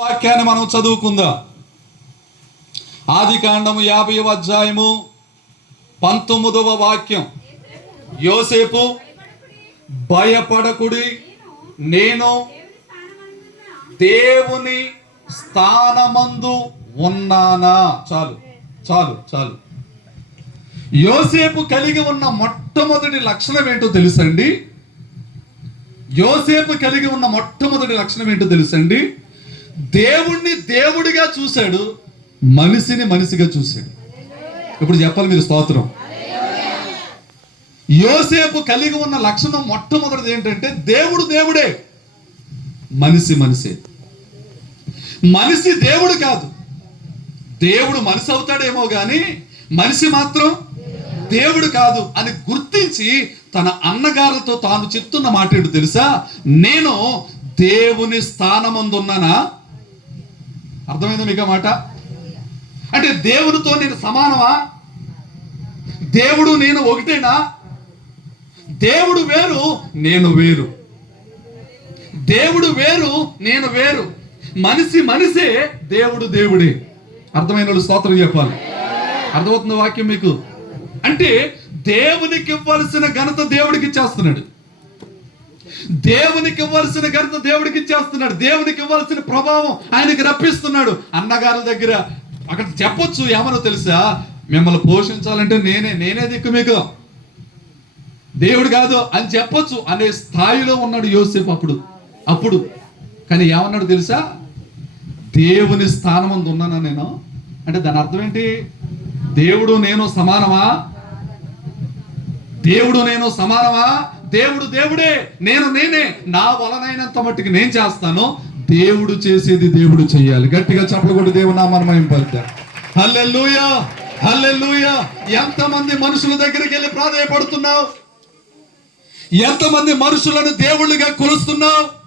వాక్యాన్ని మనం చదువుకుందాం. ఆది కాండము యాభై అధ్యాయము పంతొమ్మిదవ వాక్యం. యోసేపు భయపడకుడి నేను దేవుని స్థానమందు ఉన్నానా? చాలు చాలు చాలు. యోసేపు కలిగి ఉన్న మొట్టమొదటి లక్షణం ఏంటో తెలుసండి? యోసేపు కలిగి ఉన్న మొట్టమొదటి లక్షణం ఏంటో తెలుసండి? దేవుణ్ణి దేవుడిగా చూశాడు మనిషిని మనిషిగా చూశాడు. ఇప్పుడు చెప్పాలి మీరు స్తోత్రం. యోసేపు కలిగి ఉన్న లక్షణం మొట్టమొదటిది ఏంటంటే దేవుడు దేవుడే మనిషి మనిషే. మనిషి దేవుడు కాదు. దేవుడు మనిషి అవుతాడేమో కానీ మనిషి మాత్రం దేవుడు కాదు అని గుర్తించి తన అన్నగారులతో తాను చెప్తున్న మాట ఏంటో తెలుసా? నేను దేవుని స్థానమందున్నానా? అర్థమైందా మీకు మాట? అంటే దేవుడితో నేను సమానమా? దేవుడు నేను ఒకటేనా? దేవుడు వేరు నేను వేరు. దేవుడు వేరు నేను వేరు. మనిషి మనిషే దేవుడు దేవుడే. అర్థమైన వాళ్ళు స్తోత్రం చెప్పాలి? అర్థమవుతుంది వాక్యం మీకు? అంటే దేవునికి ఇవ్వాల్సిన ఘనత దేవుడికి ఇచ్చేస్తున్నాడు. దేవునికి ఇవ్వాల్సిన ఘనత దేవుడికి ఇచ్చేస్తున్నాడు. దేవునికి ఇవ్వాల్సిన ప్రభావం ఆయనకి రప్పిస్తున్నాడు. అన్నగారుల దగ్గర అక్కడ చెప్పొచ్చు ఏమనో తెలుసా? మిమ్మల్ని పోషించాలంటే నేనే నేనే దిక్కు మీకు. దేవుడు కాదు అని చెప్పొచ్చు అనే స్థాయిలో ఉన్నాడు యోసేపు అప్పుడు. అప్పుడు. కానీ ఏమన్నాడు తెలుసా? దేవుని స్థానం అందు ఉన్నానా నేను? అంటే దాని అర్థం ఏంటి? దేవుడు నేను సమానమా? దేవుడు నేను సమానమా? దేవుడు దేవుడే నేను నేనే. నా వలనైనంత మట్టుకు నేను చేస్తాను. దేవుడు చేసేది దేవుడు చేయాలి. గట్టిగా చెప్పకూడదు దేవుడు నా మనం పలుకుతారు హల్లెలూయా హల్లెలూయా. ఎంతమంది మనుషుల దగ్గరికి వెళ్ళి ప్రాధాయపడుతున్నావు? ఎంతమంది మనుషులను దేవుళ్ళుగా కొలుస్తున్నావు?